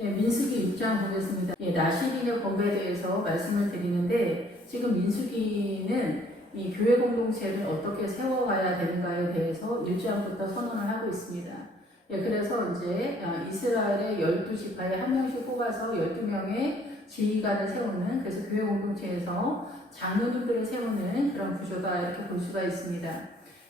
예, 민수기 6장 보겠습니다. 예, 나시린의 법에 대해서 말씀을 드리는데 지금 민수기는 이 교회 공동체를 어떻게 세워가야 되는가에 대해서 1장부터 선언을 하고 있습니다. 예, 그래서 이제 이스라엘의 12지파에 한 명씩 뽑아서 12명의 지휘관을 세우는, 그래서 교회 공동체에서 장로들을 세우는 그런 구조다 이렇게 볼 수가 있습니다.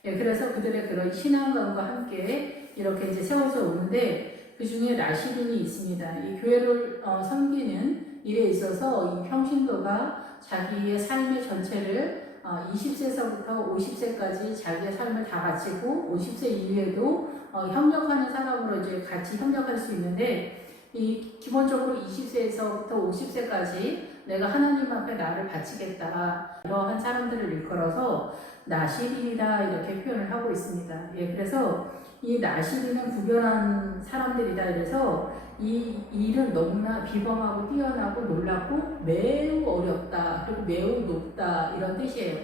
예, 그래서 그들의 그런 신앙감과 함께 이렇게 이제 세워져 오는데 그 중에 나시린이 있습니다. 이 교회를 섬기는 일에 있어서 이 평신도가 자기의 삶의 전체를 20세서부터 50세까지 자기의 삶을 다 바치고 50세 이후에도 협력하는 사람으로 이제 같이 협력할 수 있는데 이 기본적으로 20세에서부터 50세까지 내가 하나님 앞에 나를 바치겠다 이러한 사람들을 일컬어서 나시린이다 이렇게 표현을 하고 있습니다. 예, 그래서 이 나시린은 구별한 사람들이다. 그래서 이 일은 너무나 비범하고 뛰어나고 놀랍고 매우 어렵다. 그리고 매우 높다. 이런 뜻이에요.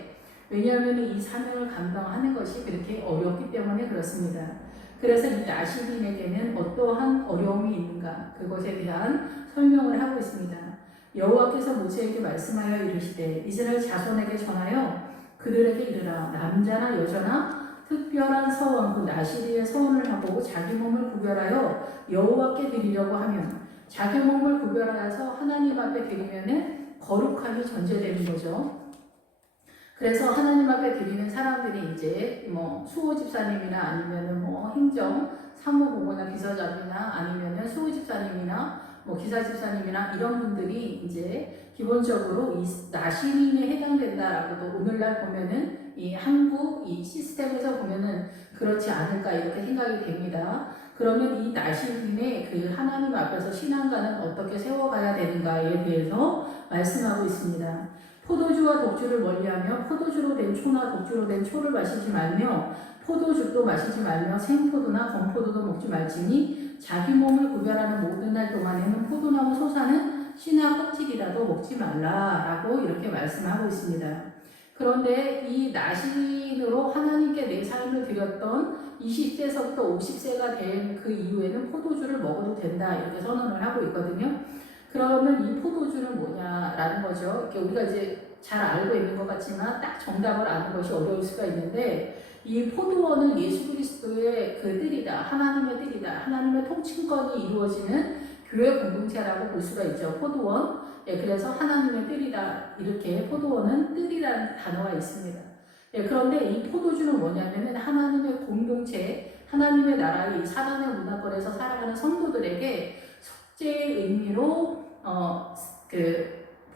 왜냐하면 이 사명을 감당하는 것이 그렇게 어렵기 때문에 그렇습니다. 그래서 이 나시린에게는 어떠한 어려움이 있는가 그것에 대한 설명을 하고 있습니다. 여호와께서 모세에게 말씀하여 이르시되 이스라엘 자손에게 전하여 그들에게 이르라. 남자나 여자나 특별한 서원, 그 나시리의 서원을 하고 자기 몸을 구별하여 여호와께 드리려고 하면 자기 몸을 구별하여서 하나님 앞에 드리면은 거룩함이 전제되는 거죠. 그래서 하나님 앞에 드리는 사람들이 이제 뭐 수호 집사님이나 아니면은 뭐 행정 사무보거나 비서장이나 아니면은 수호 집사님이나 뭐 기사 집사님이나 이런 분들이 이제 기본적으로 이 나시린에 해당된다라고도 오늘날 보면은 이 한국 이 시스템에서 보면은 그렇지 않을까 이렇게 생각이 됩니다. 그러면 이 나시린의 그 하나님 앞에서 신앙가는 어떻게 세워가야 되는가에 대해서 말씀하고 있습니다. 포도주와 독주를 멀리하며 포도주로 된 초나 독주로 된 초를 마시지 말며 포도주도 마시지 말며 생포도나 건포도도 먹지 말지니 자기 몸을 구별하는 모든 날 동안에는 포도나무 솟아는 씨나 껍질이라도 먹지 말라라고 이렇게 말씀하고 있습니다. 그런데 이 나신으로 하나님께 내 삶을 드렸던 20세서부터 50세가 된 그 이후에는 포도주를 먹어도 된다 이렇게 선언을 하고 있거든요. 그러면 이 포도주는 뭐냐라는 거죠. 우리가 이제 잘 알고 있는 것 같지만 딱 정답을 아는 것이 어려울 수가 있는데 이 포도원은 예수 그리스도의 그 뜰이다. 하나님의 뜰이다. 하나님의 통치권이 이루어지는 교회 공동체라고 볼 수가 있죠. 포도원. 예, 그래서 하나님의 뜰이다. 이렇게 포도원은 뜰이라는 단어가 있습니다. 예, 그런데 이 포도주는 뭐냐면은 하나님의 공동체, 하나님의 나라의 이 사단의 문화권에서 살아가는 성도들에게 속죄의 의미로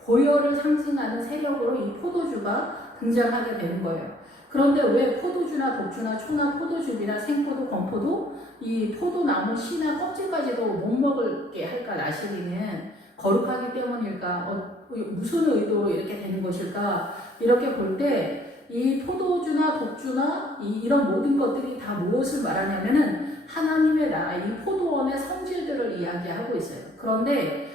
보혈을 상징하는 세력으로 이 포도주가 등장하게 되는 거예요. 그런데 왜 포도주나 독주나 초나 포도즙이나 생포도, 건포도 이 포도나무 씨나 껍질까지도 못 먹게 할까? 나시리는 거룩하기 때문일까? 무슨 의도로 이렇게 되는 것일까? 이렇게 볼 때 이 포도주나 독주나 이런 모든 것들이 다 무엇을 말하냐면은 하나님의 나라, 이 포도원의 성질들을 이야기하고 있어요. 그런데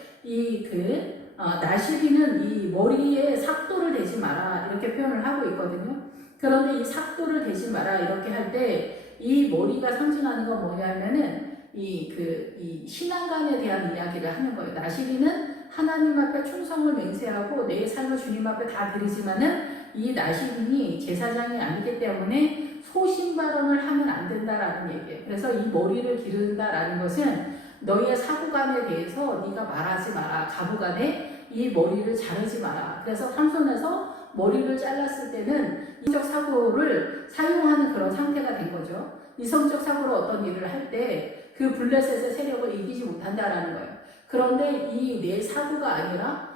나시리는 이 머리에 삭도를 대지 마라 이렇게 표현을 하고 있거든요. 그런데 이 삭도를 대지 마라 이렇게 할 때 이 머리가 상징하는 건 뭐냐면은 이 신앙관에 대한 이야기를 하는 거예요. 나시리는 하나님 앞에 충성을 맹세하고 내 삶을 주님 앞에 다 드리지만은 이 나시린이 제사장이 아니기 때문에 소신 발언을 하면 안 된다라는 얘기예요. 그래서 이 머리를 기른다라는 것은 너희의 사고관에 대해서 네가 말하지 마라. 가부간에 이 머리를 자르지 마라. 그래서 삼손에서 머리를 잘랐을 때는 이성적 사고를 사용하는 그런 상태가 된 거죠. 이성적 사고로 어떤 일을 할 때 그 블레셋의 세력을 이기지 못한다라는 거예요. 그런데 이 내 사고가 아니라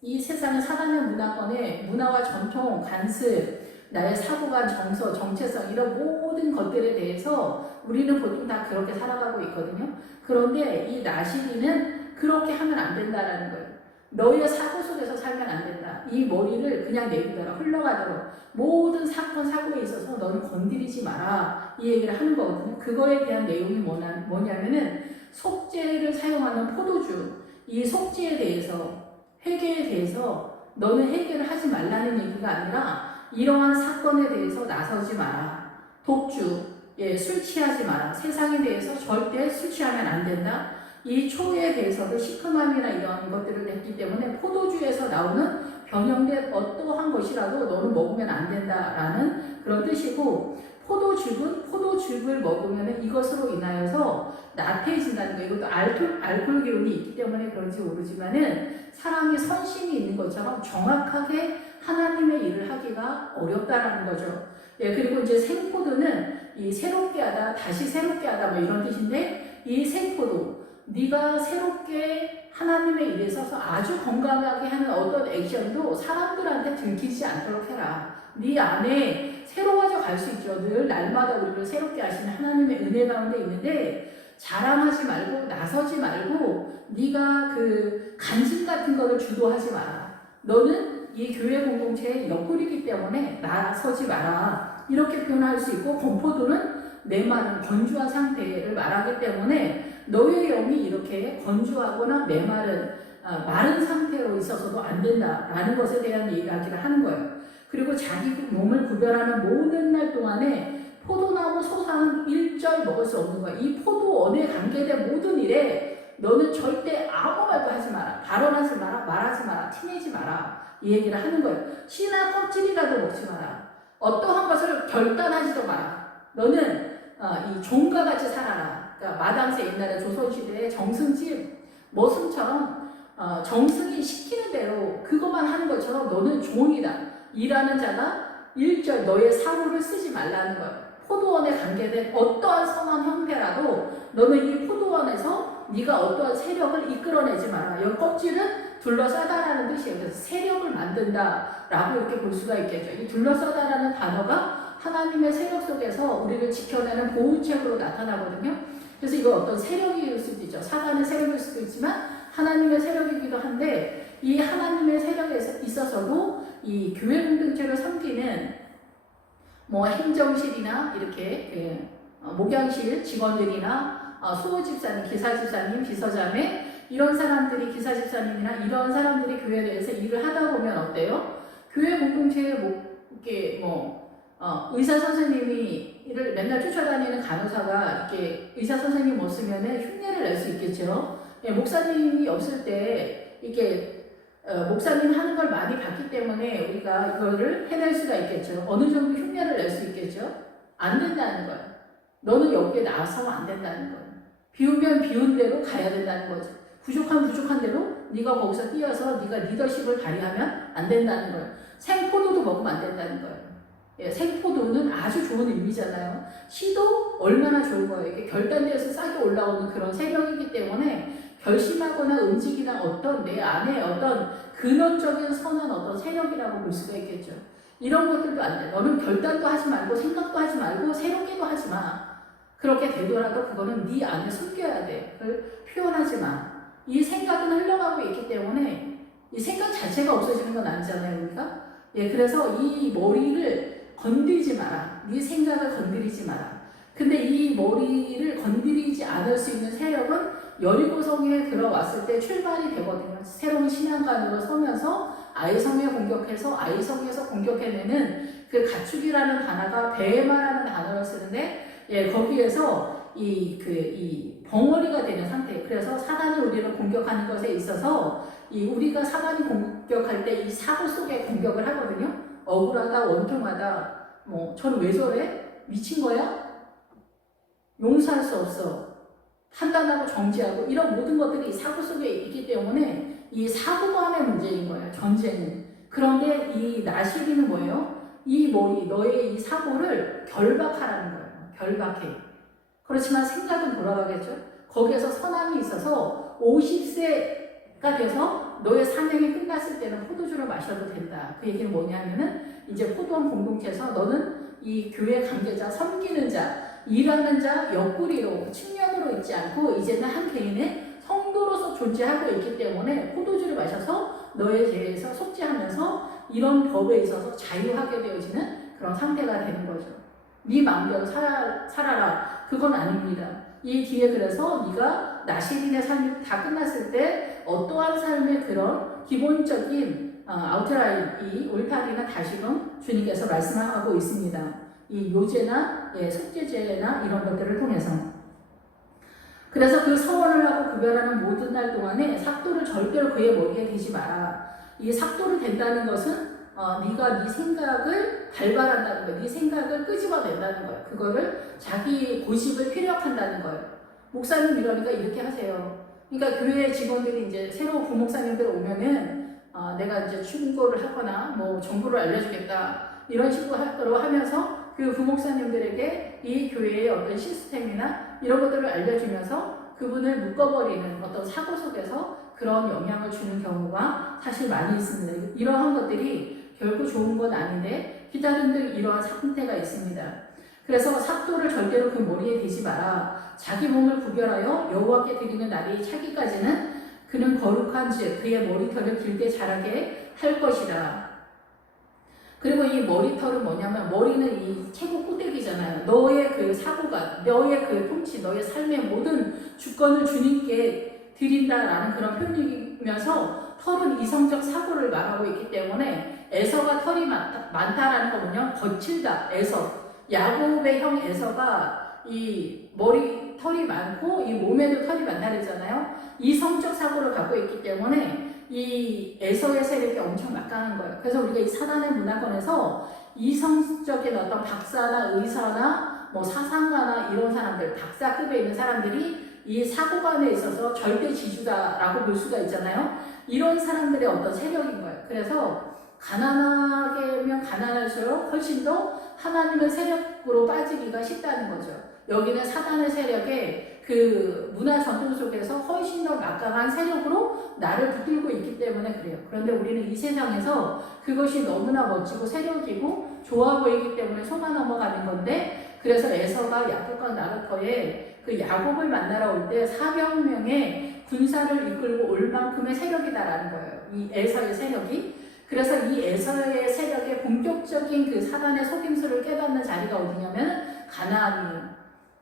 이 세상의 사단의 문화권의 문화와 전통, 관습, 나의 사고관, 정서, 정체성 이런 모든 것들에 대해서 우리는 보통 다 그렇게 살아가고 있거든요. 그런데 이 나시리는 그렇게 하면 안 된다라는 거예요. 너희의 사고 속에서 살면 안 된다. 이 머리를 그냥 내비둬라. 흘러가도록. 모든 사건, 사고에 있어서 너는 건드리지 마라. 이 얘기를 하는 거거든요. 그거에 대한 내용이 뭐냐면은 속죄를 사용하는 포도주. 이 속죄에 대해서, 회개에 대해서 너는 회개를 하지 말라는 얘기가 아니라 이러한 사건에 대해서 나서지 마라. 독주, 술 취하지 마라. 세상에 대해서 절대 술 취하면 안 된다. 이 초에 대해서도 시큼함이나 이런 것들을 했기 때문에 포도주에서 나오는 변형된 어떠한 것이라도 너는 먹으면 안 된다라는 그런 뜻이고, 포도즙을 먹으면 이것으로 인하여서 나태해진다는 거예요. 이것도 알코올 기운이 있기 때문에 그런지 모르지만은 사람이 선심이 있는 것처럼 정확하게 하나님의 일을 하기가 어렵다라는 거죠. 예, 그리고 이제 생포도는 이 새롭게 하다, 다시 새롭게 하다 뭐 이런 뜻인데, 이 생포도, 네가 새롭게 하나님의 일에 서서 아주 건강하게 하는 어떤 액션도 사람들한테 들키지 않도록 해라. 네 안에 새로워져 갈 수 있죠. 늘 날마다 우리를 새롭게 하시는 하나님의 은혜 가운데 있는데, 자랑하지 말고 나서지 말고 네가 그 간증 같은 거를 주도하지 마라. 너는 이 교회 공동체의 옆구리이기 때문에 나서지 마라. 이렇게 표현할 수 있고, 건포도는 메마른 건조한 상태를 말하기 때문에 너의 영이 이렇게 건조하거나 마른 상태로 있어서도 안 된다라는 것에 대한 이야기를 하는 거예요. 그리고 자기 몸을 구별하는 모든 날 동안에 포도나무 소상은 일절 먹을 수 없는 거야. 이 포도원에 관계된 모든 일에 너는 절대 아무 말도 하지 마라. 발언하지 마라. 말하지 마라. 티내지 마라. 이 얘기를 하는 거예요. 씨나 껍질이라도 먹지 마라. 어떠한 것을 결단하지도 마라. 너는 이 종과 같이 살아라. 그러니까 마당새 옛날에 조선시대에 정승집 머슴처럼 정승이 시키는 대로 그것만 하는 것처럼 너는 종이다. 일하는 자가 일절 너의 사고를 쓰지 말라는 거예요. 포도원에 관계된 어떠한 선한 형태라도 너는 이 포도원에서 네가 어떠한 세력을 이끌어내지 마라. 이 껍질은 둘러싸다라는 뜻이에요. 그래서 세력을 만든다라고 이렇게 볼 수가 있겠죠. 이 둘러싸다라는 단어가 하나님의 세력 속에서 우리를 지켜내는 보호책으로 나타나거든요. 그래서 이거 어떤 세력일 수도 있죠. 사단의 세력일 수도 있지만 하나님의 세력이기도 한데, 이 하나님의 세력에 있어서도 이 교회 공동체를 섬기는 뭐 행정실이나 이렇게 목양실 직원들이나 수호 집사님, 기사 집사님, 비서자매 이런 사람들이, 기사 집사님이나 이런 사람들이 교회에 대해서 일을 하다 보면 어때요? 교회 공동체에 의사 선생님이를 맨날 쫓아다니는 간호사가 이렇게 의사 선생님 못 쓰면은 흉내를 낼 수 있겠죠. 예, 목사님이 없을 때 이렇게 목사님 하는 걸 많이 봤기 때문에 우리가 이거를 해낼 수가 있겠죠. 어느 정도 흉내를 낼 수 있겠죠. 안 된다는 거예요. 너는 여기에 나서면 안 된다는 거예요. 비우면 비운 대로 가야 된다는 거죠. 부족한 대로 네가 거기서 뛰어서 네가 리더십을 발휘하면 안 된다는 거예요. 생포도도 먹으면 안 된다는 거예요. 예, 생포도는 아주 좋은 의미잖아요. 씨도 얼마나 좋은 거예요. 이게 결단되어서 싹이 올라오는 그런 세력이기 때문에 결심하거나 움직이나 어떤 내 안에 어떤 근원적인 선한 어떤 세력이라고 볼 수가 있겠죠. 이런 것들도 안 돼. 너는 결단도 하지 말고 생각도 하지 말고 새롭게도 하지 마. 그렇게 되더라도 그거는 네 안에 숨겨야 돼. 그걸 표현하지 마. 이 생각은 흘러가고 있기 때문에 이 생각 자체가 없어지는 건 아니잖아요, 우리가. 예, 그래서 이 머리를 건드리지 마라. 네 생각을 건드리지 마라. 근데 이 머리를 건드리지 않을 수 있는 세력은 여리고성에 들어왔을 때 출발이 되거든요. 새로운 신앙관으로 서면서 아이성에 공격해서 아이성에서 공격해내는 그 가축이라는 단어가 배마라는 단어를 쓰는데, 예, 거기에서 이 벙어리가 되는 상태. 그래서 사단이 우리를 공격하는 것에 있어서 우리가 사단이 공격할 때 이 사고 속에 공격을 하거든요. 억울하다, 원통하다, 저는 왜 저래? 미친 거야? 용서할 수 없어. 판단하고 정지하고 이런 모든 것들이 사고 속에 있기 때문에 이 사고감의 문제인 거예요. 전쟁은. 그런데 이 나시리는 뭐예요? 이 머리, 너의 이 사고를 결박하라는 거예요. 결박해. 그렇지만 생각은 돌아가겠죠. 거기에서 선함이 있어서 50세가 돼서 너의 사명이 끝났을 때는 포도주를 마셔도 된다. 그 얘기는 뭐냐면은 이제 포도원 공동체에서 너는 이 교회 관계자, 섬기는 자, 일하는 자, 옆구리로, 측면으로 있지 않고 이제는 한 개인의 성도로서 존재하고 있기 때문에 포도주를 마셔서 너의 죄에서 속죄하면서 이런 법에 있어서 자유하게 되어지는 그런 상태가 되는 거죠. 네 마음대로 살아라. 그건 아닙니다. 이 뒤에 그래서 네가 나시린의 삶이 다 끝났을 때 어떠한 삶의 그런 기본적인 아웃라인, 이 울타리나 다시금 주님께서 말씀하고 있습니다. 이 요제나 속죄제나 이런 것들을 통해서. 그래서 그 서원을 하고 구별하는 모든 날 동안에 삭도를 절대로 그의 머리에 대지 마라. 이 삭도를 댄다는 것은 네가 네 생각을 발발한다는 거예요. 네 생각을 끄집어낸다는 거예요. 그거를 자기 고집을 피력한다는 거예요. 목사님 이러니까 이렇게 하세요. 그러니까 교회 직원들이 이제 새로 부목사님들 오면은 내가 이제 충고를 하거나 뭐 정보를 알려주겠다 이런 식으로 하면서 그 부목사님들에게 이 교회의 어떤 시스템이나 이런 것들을 알려주면서 그분을 묶어버리는 어떤 사고 속에서 그런 영향을 주는 경우가 사실 많이 있습니다. 이러한 것들이 결국 좋은 건 아닌데 기타님들 이러한 상태가 있습니다. 그래서 삭도를 절대로 그 머리에 대지 마라. 자기 몸을 구별하여 여호와께 드리는 날이 차기까지는 그는 거룩한 즉 그의 머리털을 길게 자라게 할 것이라. 그리고 이 머리털은 뭐냐면 머리는 이 최고 꼭대기잖아요. 너의 그 사고가, 너의 그 통치, 너의 삶의 모든 주권을 주님께 드린다라는 그런 표현이면서 털은 이성적 사고를 말하고 있기 때문에 에서가 털이 많다라는 거는요. 거칠다, 에서. 야곱의 형 에서가 이 머리 털이 많고 이 몸에도 털이 많다 그랬잖아요. 이성적 사고를 갖고 있기 때문에 이 에서의 세력이 엄청 막강한 거예요. 그래서 우리가 이 사단의 문화권에서 이성적인 어떤 박사나 의사나 뭐 사상가나 이런 사람들, 박사급에 있는 사람들이 이 사고관에 있어서 절대 지주다라고 볼 수가 있잖아요. 이런 사람들의 어떤 세력인 거예요. 그래서 가난하게면 가난할수록 훨씬 더 하나님의 세력으로 빠지기가 쉽다는 거죠. 여기는 사단의 세력에 그 문화 전통 속에서 훨씬 더 막강한 세력으로 나를 붙들고 있기 때문에 그래요. 그런데 우리는 이 세상에서 그것이 너무나 멋지고 세력이고 좋아 보이기 때문에 속아 넘어가는 건데, 그래서 에서가 야복강 나루터에 그 야곱을 만나러 올 때 400명의 군사를 이끌고 올 만큼의 세력이다라는 거예요. 이 에서의 세력이. 그래서 이 에서의 세력의 본격적인 그 사단의 속임수를 깨닫는 자리가 어디냐면 가나안이에요.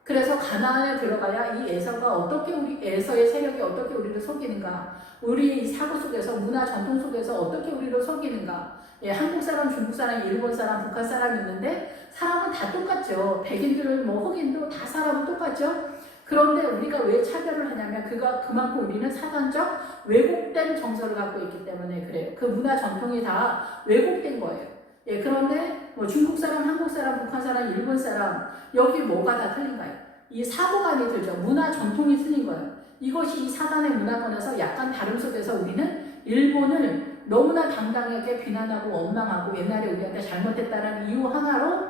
그래서 가나안에 들어가야 이 에서가 어떻게 에서의 세력이 어떻게 우리를 속이는가, 우리 사고 속에서 문화 전통 속에서 어떻게 우리를 속이는가. 예, 한국 사람, 중국 사람, 일본 사람, 북한 사람이 있는데 사람은 다 똑같죠. 백인들, 뭐 흑인도 다 사람은 똑같죠. 그런데 우리가 왜 차별을 하냐면 그만큼 우리는 사단적 왜곡된 정서를 갖고 있기 때문에 그래요. 그 문화 전통이 다 왜곡된 거예요. 예, 그런데 뭐 중국 사람, 한국 사람, 북한 사람, 일본 사람 여기 뭐가 다 틀린가요? 이 사고관이 들죠. 문화 전통이 틀린 거예요. 이것이 이 사단의 문화권에서 약간 다름 속에서 우리는 일본을 너무나 당당하게 비난하고 원망하고 옛날에 우리한테 잘못했다는 이유 하나로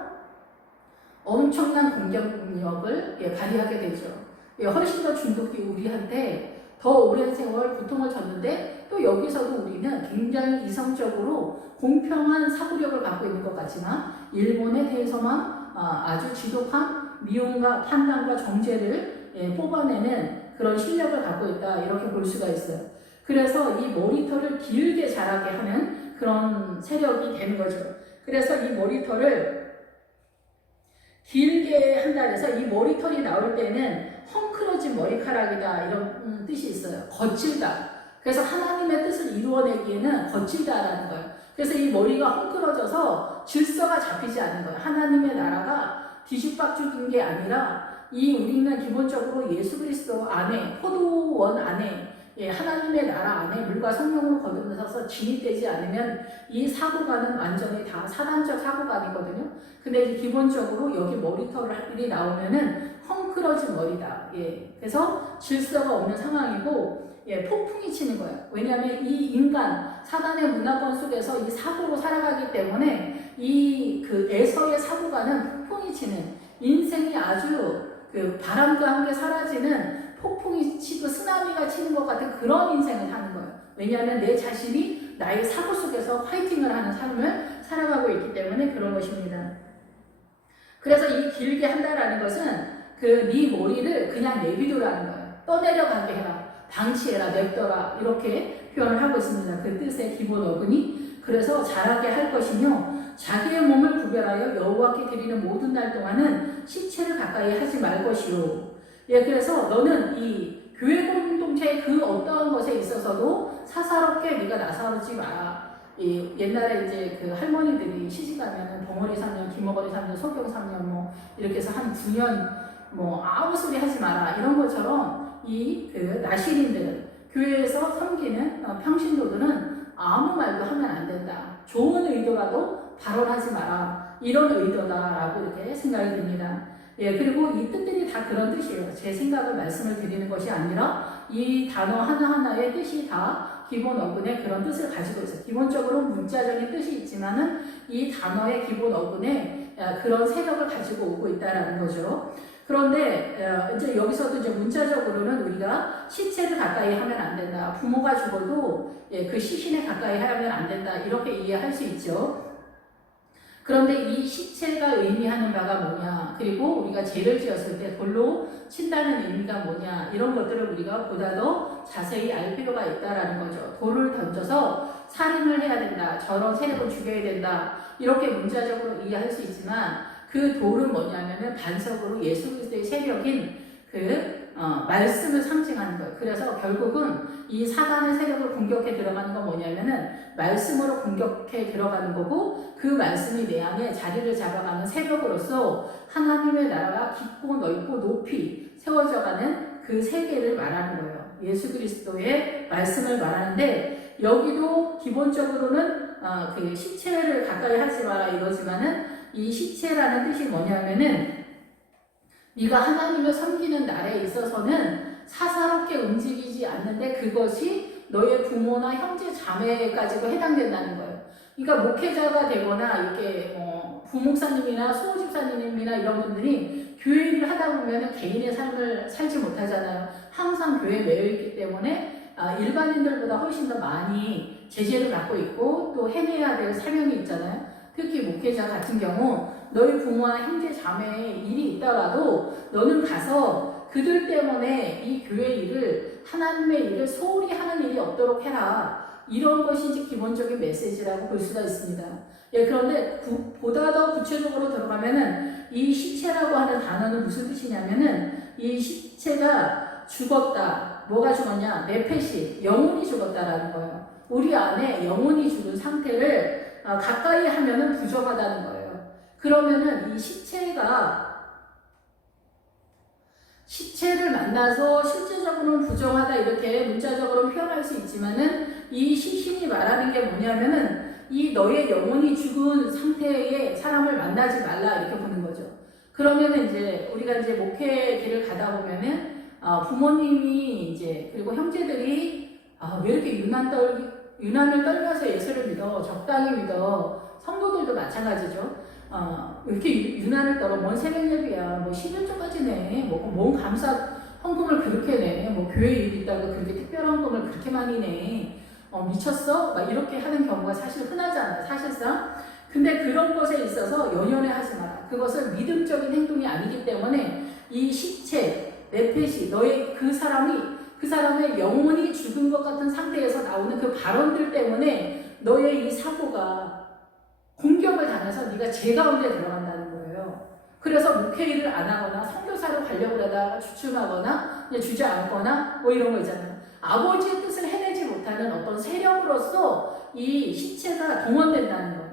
엄청난 공격력을 발휘하게 되죠. 훨씬 더 중국이 우리한테 더 오랜 세월 고통을 줬는데 또 여기서도 우리는 굉장히 이성적으로 공평한 사고력을 갖고 있는 것 같지만 일본에 대해서만 아주 지독한 미움과 판단과 정죄를 뽑아내는 그런 실력을 갖고 있다, 이렇게 볼 수가 있어요. 그래서 이 머리털을 길게 자라게 하는 그런 세력이 되는 거죠. 그래서 이 머리털을 길게 한다 해서 이 머리털이 나올 때는 헝클어진 머리카락이다 이런 뜻이 있어요. 거칠다. 그래서 하나님의 뜻을 이루어내기에는 거칠다라는 거예요. 그래서 이 머리가 헝클어져서 질서가 잡히지 않는 거예요. 하나님의 나라가 뒤죽박죽인 게 아니라 이 우리는 기본적으로 예수 그리스도 안에, 포도원 안에, 하나님의 나라 안에 물과 성령으로 거듭나서 진입되지 않으면 이 사고관은 완전히 다 사단적 사고관이거든요. 근데 이제 기본적으로 여기 머리털이 나오면은 헝클어진 머리다. 그래서 질서가 없는 상황이고, 폭풍이 치는 거예요. 왜냐하면 이 인간, 사단의 문화권 속에서 이 사고로 살아가기 때문에 이 그 에서의 사고관은 폭풍이 치는, 인생이 아주 그 바람과 함께 사라지는 폭풍이 치고 쓰나미가 치는 것 같은 그런 인생을 사는 거예요. 왜냐하면 내 자신이 나의 사고 속에서 파이팅을 하는 삶을 살아가고 있기 때문에 그런 것입니다. 그래서 이 길게 한다라는 것은 네 머리를 그냥 내비두라는 거예요. 떠내려가게 해라. 방치해라. 냅둬라. 이렇게 표현을 하고 있습니다. 그 뜻의 기본 어근이. 그래서 자라게 할 것이며 자기의 몸을 구별하여 여호와께 드리는 모든 날 동안은 시체를 가까이 하지 말 것이요. 그래서 너는 이 교회 공동체의 그 어떠한 것에 있어서도 사사롭게 네가 나서지 마라. 옛날에 이제 그 할머니들이 시집가면은 벙어리 3년, 김어거리 3년, 소경 3년 뭐 이렇게 해서 한 9년 뭐 아무 소리 하지 마라 이런 것처럼 이 나시린들은 교회에서 섬기는 평신도들은 아무 말도 하면 안 된다. 좋은 의도라도 발언하지 마라. 이런 의도다라고 이렇게 생각이 듭니다. 예, 그리고 이 뜻들이 다 그런 뜻이에요. 제 생각을 말씀을 드리는 것이 아니라 이 단어 하나하나의 뜻이 다 기본 어근에 그런 뜻을 가지고 있어요. 기본적으로 문자적인 뜻이 있지만은 이 단어의 기본 어근에 그런 세력을 가지고 오고 있다라는 거죠. 그런데 이제 여기서도 이제 문자적으로는 우리가 시체를 가까이 하면 안 된다. 부모가 죽어도 그 시신에 가까이 하면 안 된다. 이렇게 이해할 수 있죠. 그런데 이 시체가 의미하는 바가 뭐냐, 그리고 우리가 죄를 지었을 때 돌로 친다는 의미가 뭐냐, 이런 것들을 우리가 보다 더 자세히 알 필요가 있다라는 거죠. 돌을 던져서 살인을 해야 된다, 저런 세력을 죽여야 된다, 이렇게 문자적으로 이해할 수 있지만 그 돌은 뭐냐면은 반석으로 예수 그리스도의 세력인 말씀을 상징하는 거예요. 그래서 결국은 이 사단의 세력을 공격해 들어가는 건 뭐냐면은 말씀으로 공격해 들어가는 거고, 그 말씀이 내 안에 자리를 잡아가는 세력으로서 하나님의 나라가 깊고 넓고 높이 세워져가는 그 세계를 말하는 거예요. 예수 그리스도의 말씀을 말하는데, 여기도 기본적으로는 그 시체를 가까이 하지 마라 이러지만은, 이 시체라는 뜻이 뭐냐면은 네가 하나님을 섬기는 날에 있어서는 사사롭게 움직이지 않는데 그것이 너의 부모나 형제 자매까지도 해당된다는 거예요. 그러니까 목회자가 되거나 이렇게 부목사님이나 수호집사님이나 이런 분들이 교회 일을 하다 보면 개인의 삶을 살지 못하잖아요. 항상 교회에 매여 있기 때문에 일반인들보다 훨씬 더 많이 제재를 받고 있고 또 해내야 될 사명이 있잖아요. 특히 목회자 같은 경우 너희 부모와 형제 자매의 일이 있더라도 너는 가서 그들 때문에 이 교회 일을, 하나님의 일을 소홀히 하는 일이 없도록 해라. 이런 것이 이제 기본적인 메시지라고 볼 수가 있습니다. 예, 그런데 보다 더 구체적으로 들어가면은 이 시체라고 하는 단어는 무슨 뜻이냐면은 이 시체가 죽었다. 뭐가 죽었냐? 네페시, 영혼이 죽었다라는 거예요. 우리 안에 영혼이 죽은 상태를 가까이 하면은 부정하다는 거예요. 그러면은 이 시체를 만나서 실제적으로는 부정하다 이렇게 문자적으로 표현할 수 있지만은 이 시신이 말하는 게 뭐냐면은 이 너의 영혼이 죽은 상태의 사람을 만나지 말라 이렇게 보는 거죠. 그러면은 이제 우리가 이제 목회 길을 가다 보면은 부모님이 이제 그리고 형제들이 왜 이렇게 유난을 떨면서 예수를 믿어, 적당히 믿어. 성도들도 마찬가지죠. 이렇게 유난을 떨어. 뭔 새벽 예배야. 뭐 11조까지 내. 뭔 감사 헌금을 그렇게 내. 뭐 교회 일 있다고 그렇게 특별한 헌금을 그렇게 많이 내. 미쳤어? 막 이렇게 하는 경우가 사실 흔하잖아요. 사실상. 근데 그런 것에 있어서 연연해 하지 마라. 그것은 믿음적인 행동이 아니기 때문에 이 시체, 네페시, 너의 그 사람의 영혼이 죽은 것 같은 상태에서 나오는 그 발언들 때문에 너의 이 사고가 공격을 당해서 네가 죄 가운데 들어간다는 거예요. 그래서 목회 일을 안 하거나 선교사로 가려고 하다가 주춤하거나 그냥 주저앉거나 뭐 이런 거 있잖아요. 아버지의 뜻을 해내지 못하는 어떤 세력으로서 이 시체가 동원된다는 거예요.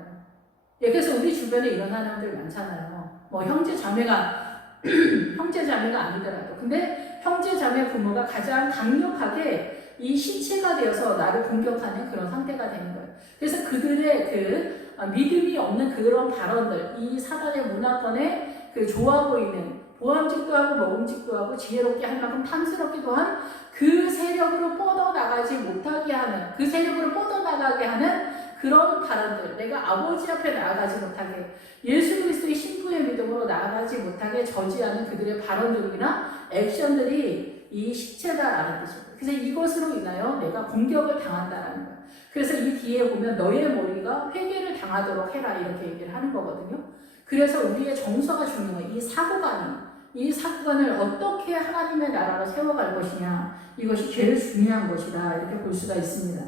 예, 그래서 우리 주변에 이런 사람들 많잖아요. 뭐 형제 자매가 아니더라도. 근데 형제 자매 부모가 가장 강력하게 이 시체가 되어서 나를 공격하는 그런 상태가 되는 거예요. 그래서 그들의 믿음이 없는 그런 발언들, 이 사단의 문화권에 좋아 보이는 보암직도 하고 먹음직도 하고 지혜롭게 할 만큼 탐스럽기도 한 그 세력으로 뻗어나가지 못하게 하는, 그 세력으로 뻗어나가게 하는 그런 발언들, 내가 아버지 앞에 나아가지 못하게, 예수 그리스도의 신부의 믿음으로 나아가지 못하게 저지하는 그들의 발언들이나 액션들이 이 시체다라는 뜻이에요. 그래서 이것으로 인하여 내가 공격을 당한다라는 거예요. 그래서 이 뒤에 보면 너의 머리가 회개를 당하도록 해라 이렇게 얘기를 하는 거거든요. 그래서 우리의 정서가 중요한 거예요. 이 사고관을 어떻게 하나님의 나라로 세워갈 것이냐, 이것이 제일 중요한 것이다 이렇게 볼 수가 있습니다.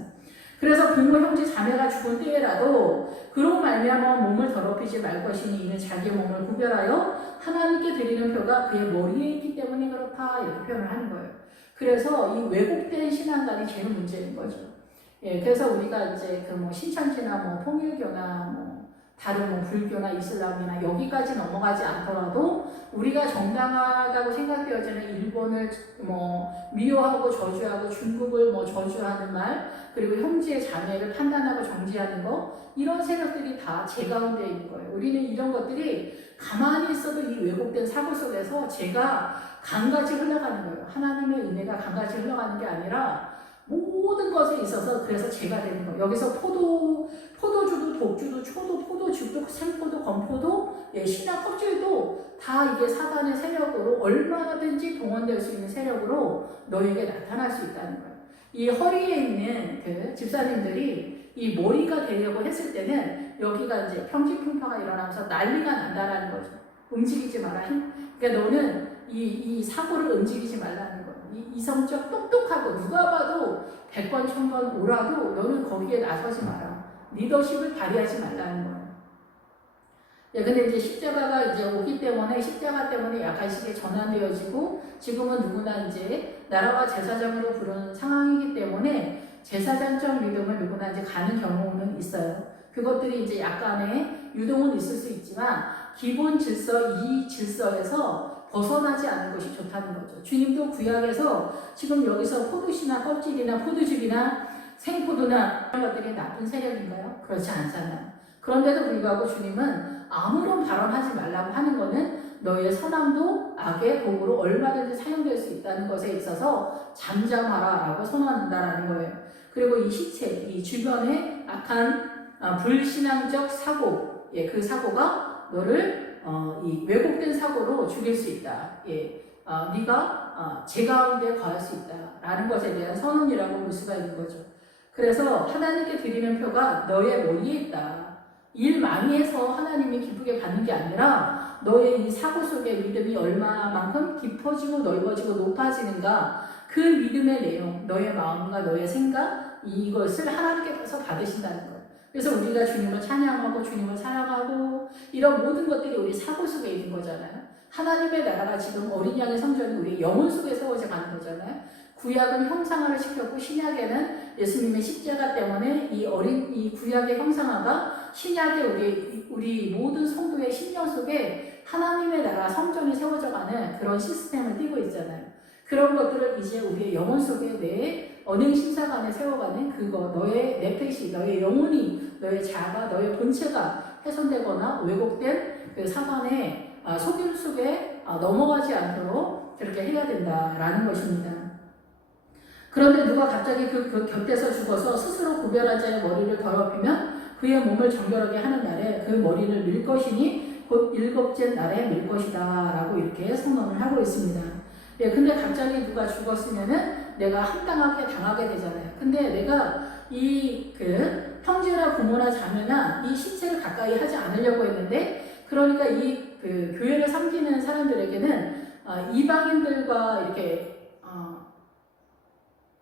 그래서 부모, 형제, 자매가 죽은 때에라도 그로 말미암아 몸을 더럽히지 말 것이니 이는 자기 몸을 구별하여 하나님께 드리는 표가 그의 머리에 있기 때문에 그렇다 이렇게 표현을 하는 거예요. 그래서 이 왜곡된 신앙관이 제일 문제인 거죠. 예, 그래서 우리가 이제 신천지나 통일교나 다른 뭐 불교나 이슬람이나 여기까지 넘어가지 않더라도 우리가 정당하다고 생각되어지는 일본을 뭐 미워하고 저주하고 중국을 뭐 저주하는 말, 그리고 형제 자매를 판단하고 정지하는 거, 이런 세력들이 다 제 가운데 있는 거예요. 우리는 이런 것들이 가만히 있어도 이 왜곡된 사고 속에서 제가 강같이 흘러가는 거예요. 하나님의 은혜가 강같이 흘러가는 게 아니라 모든 것에 있어서 그래서 제가 되는 거예요. 여기서 포도주도 독주도 초도 포도죽도 생포도 건포도 신약 껍질도 다 이게 사단의 세력으로 얼마든지 동원될 수 있는 세력으로 너에게 나타날 수 있다는 거예요. 이 허리에 있는 그 집사님들이 이 머리가 되려고 했을 때는 여기가 이제 평지풍파가 일어나면서 난리가 난다라는 거죠. 움직이지 마라. 그러니까 너는 이 사고를 움직이지 말라는 거예요. 이성적 똑똑하고 누가 봐도 100번 1000번 오라도 너는 거기에 나서지 마라. 리더십을 발휘하지 말라는 거예요. 예, 근데 이제 십자가가 이제 오기 때문에 십자가 때문에 약간씩 전환되어지고 지금은 누구나 이제 나라와 제사장으로 부르는 상황이기 때문에 제사장적 믿음을 누구나 이제 가는 경우는 있어요. 그것들이 이제 약간의 유동은 있을 수 있지만 기본 질서, 이 질서에서 벗어나지 않는 것이 좋다는 거죠. 주님도 구약에서 지금 여기서 포도씨나 껍질이나 포도즙이나 생포도나 이런 것들이 나쁜 세력인가요? 그렇지 않잖아요. 그런데도 불구하고 주님은 아무런 발언하지 말라고 하는 것은 너의 선함도 악의 도구로 얼마든지 사용될 수 있다는 것에 있어서 잠잠하라 라고 선언한다라는 거예요. 그리고 이 시체, 이 주변의 악한 불신앙적 사고, 그 사고가 너를 이 왜곡된 사고로 죽일 수 있다. 네가 제 가운데 거할 수 있다라는 것에 대한 선언이라고 볼 수가 있는 거죠. 그래서 하나님께 드리는 표가 너의 머리에 있다. 일 많이 해서 하나님이 기쁘게 받는 게 아니라 너의 이 사고 속의 믿음이 얼마만큼 깊어지고 넓어지고 높아지는가, 그 믿음의 내용, 너의 마음과 너의 생각, 이것을 하나님께서 받으신다는 거예요. 그래서 우리가 주님을 찬양하고 주님을 사랑하고 이런 모든 것들이 우리 사고 속에 있는 거잖아요. 하나님의 나라가 지금 어린 양의 성전이 우리 영혼 속에 세워져 가는 거잖아요. 구약은 형상화를 시켰고 신약에는 예수님의 십자가 때문에 이 구약의 형상화가 신약의 우리 모든 성도의 심령 속에 하나님의 나라 성전이 세워져 가는 그런 시스템을 띄고 있잖아요. 그런 것들을 이제 우리의 영혼 속에 내 언행 심사관에 세워가는 그거, 너의 네페시, 너의 영혼이, 너의 자아가, 너의 본체가 훼손되거나 왜곡된 그 사관의 속임 속에 넘어가지 않도록 그렇게 해야 된다라는 것입니다. 그런데 누가 갑자기 그 곁에서 죽어서 스스로 구별한 자의 머리를 더럽히면 그의 몸을 정결하게 하는 날에 그 머리를 밀 것이니 곧 일곱째 날에 밀 것이다 라고 이렇게 선언을 하고 있습니다. 근데 갑자기 누가 죽었으면은 내가 합당하게 당하게 되잖아요. 근데 내가 형제나 부모나 자매나 이 시체를 가까이 하지 않으려고 했는데, 그러니까 교회를 섬기는 사람들에게는 이방인들과 이렇게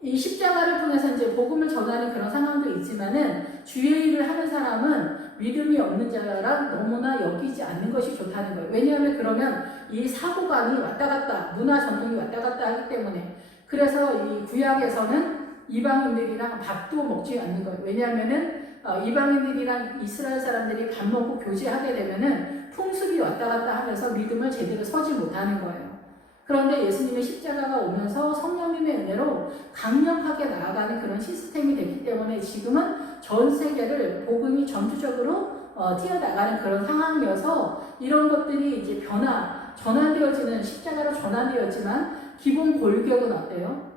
이 십자가를 통해서 이제 복음을 전하는 그런 상황도 있지만은 주의 일을 하는 사람은 믿음이 없는 자랑 너무나 여기지 않는 것이 좋다는 거예요. 왜냐하면 그러면 이 사고관이 왔다 갔다, 문화 전통이 왔다 갔다 하기 때문에. 그래서 이 구약에서는 이방인들이랑 밥도 먹지 않는 거예요. 왜냐하면은 이방인들이랑 이스라엘 사람들이 밥 먹고 교제하게 되면은 풍습이 왔다 갔다 하면서 믿음을 제대로 서지 못하는 거예요. 그런데 예수님의 십자가가 오면서 성령님의 은혜로 강력하게 나아가는 그런 시스템이 됐기 때문에 지금은 전 세계를 복음이 전투적으로 튀어나가는 그런 상황이어서 이런 것들이 이제 전환되어지는, 십자가로 전환되었지만 기본 골격은 어때요?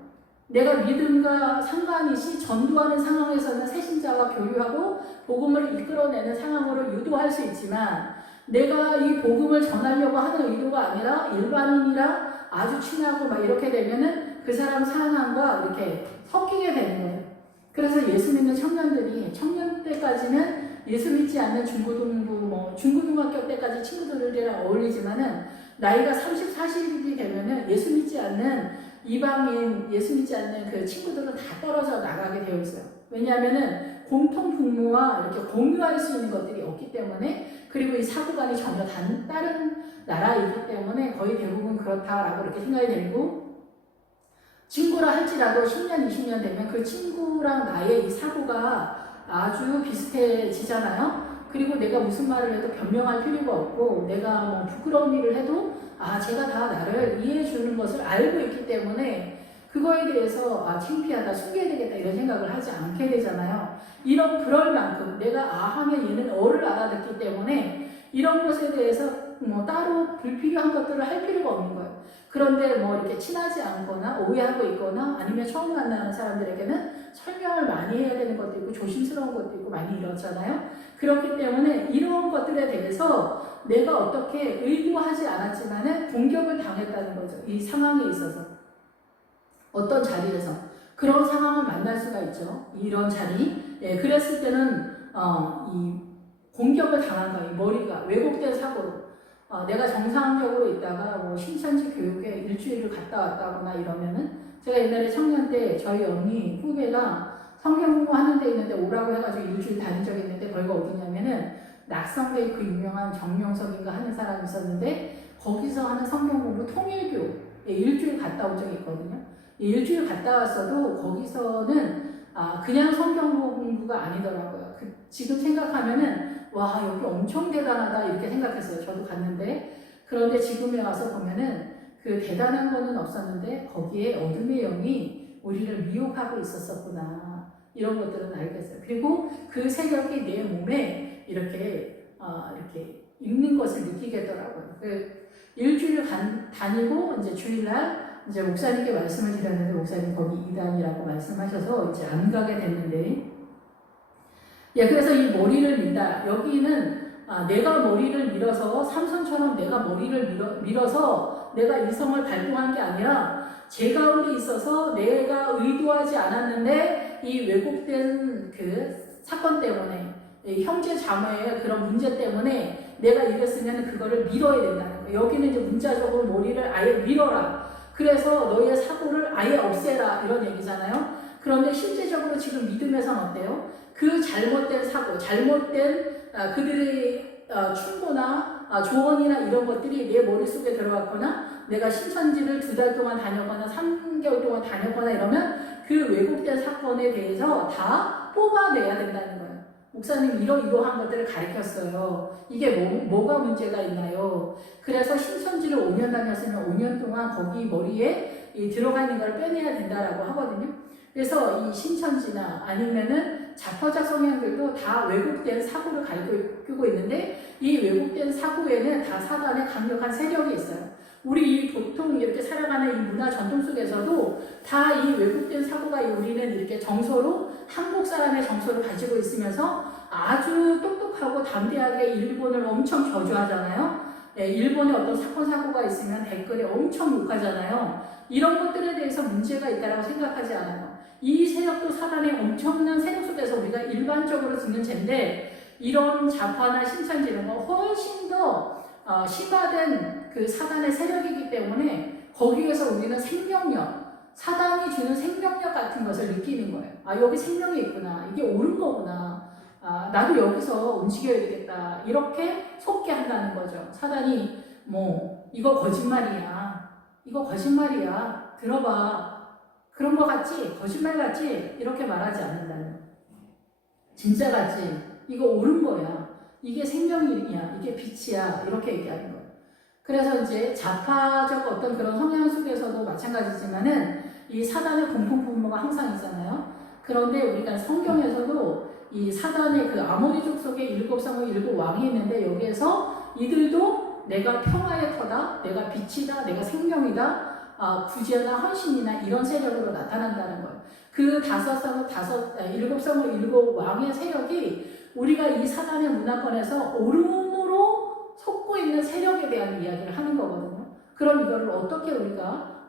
내가 믿음과 상관이시 전도하는 상황에서는 새신자와 교류하고 복음을 이끌어내는 상황으로 유도할 수 있지만, 내가 이 복음을 전하려고 하는 의도가 아니라 일반인이랑 아주 친하고 막 이렇게 되면은 그 사람 상황과 이렇게 섞이게 되는 거예요. 그래서 예수 믿는 청년들이 청년 때까지는 예수 믿지 않는 중고등학교 때까지 친구들이랑 어울리지만은 나이가 30, 40이 되면은 예수 믿지 않는 이방인, 예수 믿지 않는 그 친구들은 다 떨어져 나가게 되어 있어요. 왜냐하면은 공통 분모와 이렇게 공유할 수 있는 것들이 없기 때문에, 그리고 이 사고관이 전혀 다른 나라이기 때문에 거의 대부분 그렇다라고 이렇게 생각이 되고, 친구라 할지라도 10년, 20년 되면 그 친구랑 나의 이 사고가 아주 비슷해지잖아요. 그리고 내가 무슨 말을 해도 변명할 필요가 없고 내가 뭐 부끄러운 일을 해도 제가 다 나를 이해해 주는 것을 알고 있기 때문에 그거에 대해서 창피하다, 숨겨야 되겠다 이런 생각을 하지 않게 되잖아요. 그럴 만큼 내가 하면 얘는 어를 알아듣기 때문에 이런 것에 대해서 뭐 따로 불필요한 것들을 할 필요가 없는 거예요. 그런데 뭐 이렇게 친하지 않거나 오해하고 있거나 아니면 처음 만나는 사람들에게는 설명을 많이 해야 되는 것도 있고 조심스러운 것도 있고 많이 이렇잖아요. 그렇기 때문에 이런 것들에 대해서 내가 어떻게 의도하지 않았지만은 공격을 당했다는 거죠. 이 상황에 있어서. 어떤 자리에서 그런 상황을 만날 수가 있죠. 이런 자리. 그랬을 때는 이 공격을 당한 거예요. 머리가 왜곡된 사고로. 내가 정상적으로 있다가 뭐 신천지 교육에 일주일을 갔다 왔다거나 이러면은 제가 옛날에 청년 때 저희 언니 후배가 성경 공부하는 데 있는데 오라고 해가지고 일주일 다닌 적이 있는데 거기가 어디냐면은 낙성베이크 유명한 정명석인가 하는 사람이 있었는데 거기서 하는 성경 공부 통일교 일주일 갔다 온 적이 있거든요. 일주일 갔다 왔어도 거기서는 그냥 성경 공부가 아니더라고요. 지금 생각하면은 와 여기 엄청 대단하다 이렇게 생각했어요. 저도 갔는데 그런데 지금에 와서 보면은 그 대단한 거는 없었는데 거기에 어둠의 영이 우리를 미혹하고 있었었구나 이런 것들은 알겠어요. 그리고 그 세력이 내 몸에 이렇게 있는 것을 느끼겠더라고요. 일주일 다니고 이제 주일날 이제 목사님께 말씀을 드렸는데 목사님 거기 이단이라고 말씀하셔서 이제 안 가게 됐는데 그래서 이 머리를 민다. 여기는 내가 머리를 밀어서 삼손처럼 내가 머리를 밀어서 내가 이성을 발동한 게 아니라 제 가운데 있어서 내가 의도하지 않았는데 이 왜곡된 그 사건 때문에 형제 자매의 그런 문제 때문에 내가 이랬으면 그거를 밀어야 된다는 거예요. 여기는 이제 문자적으로 머리를 아예 밀어라. 그래서 너의 사고를 아예 없애라 이런 얘기잖아요. 그런데 실제적으로 지금 믿음에선 어때요? 그 잘못된 사고, 잘못된 그들의 충고나 조언이나 이런 것들이 내 머릿속에 들어갔거나 내가 신천지를 2달 동안 다녔거나 3개월 동안 다녔거나 이러면 그 왜곡된 사건에 대해서 다 뽑아내야 된다는 거예요. 목사님 이러한 것들을 가르쳤어요. 이게 뭐가 문제가 있나요? 그래서 신천지를 5년 다녔으면 5년 동안 거기 머리에 들어가 있는 걸 빼내야 된다라고 하거든요. 그래서 이 신천지나 아니면은 자포자 성향들도 다 왜곡된 사고를 가지고 있는데 이 왜곡된 사고에는 다 사단의 강력한 세력이 있어요. 우리 보통 이렇게 살아가는 이 문화 전통 속에서도 다 이 왜곡된 사고가 우리는 이렇게 정서로 한국 사람의 정서를 가지고 있으면서 아주 똑똑하고 담대하게 일본을 엄청 저주하잖아요. 일본에 어떤 사건 사고가 있으면 댓글에 엄청 욕하잖아요. 이런 것들에 대해서 문제가 있다고 생각하지 않아요. 이 세력도 사단의 엄청난 세력 속에서 우리가 일반적으로 듣는 죄인데 이런 자파나 신천지 이런 거 훨씬 더 심화된 그 사단의 세력이기 때문에 거기에서 우리는 생명력, 사단이 주는 생명력 같은 것을 느끼는 거예요. 여기 생명이 있구나. 이게 옳은 거구나. 나도 여기서 움직여야 되겠다. 이렇게 속게 한다는 거죠. 사단이 이거 거짓말이야. 이거 거짓말이야. 들어봐. 그런 거 같지? 거짓말 같지? 이렇게 말하지 않는다는 거예요. 진짜 같지? 이거 옳은 거야. 이게 생명이야. 이게 빛이야. 이렇게 얘기하는 거예요. 그래서 이제 자파적 어떤 그런 성향 속에서도 마찬가지지만은 이 사단의 공통분모가 항상 있잖아요. 그런데 우리가 성경에서도 이 사단의 그 아모리족 속에 7성의 7왕이 있는데 여기에서 이들도 내가 평화의 터다, 내가 빛이다, 내가 생명이다, 구제나 헌신이나 이런 세력으로 나타난다는 거예요. 그 7성의 7왕의 세력이 우리가 이 사단의 문화권에서 옳음으로 속고 있는 세력에 대한 이야기를 하는 거거든요. 그럼 이거를 어떻게 우리가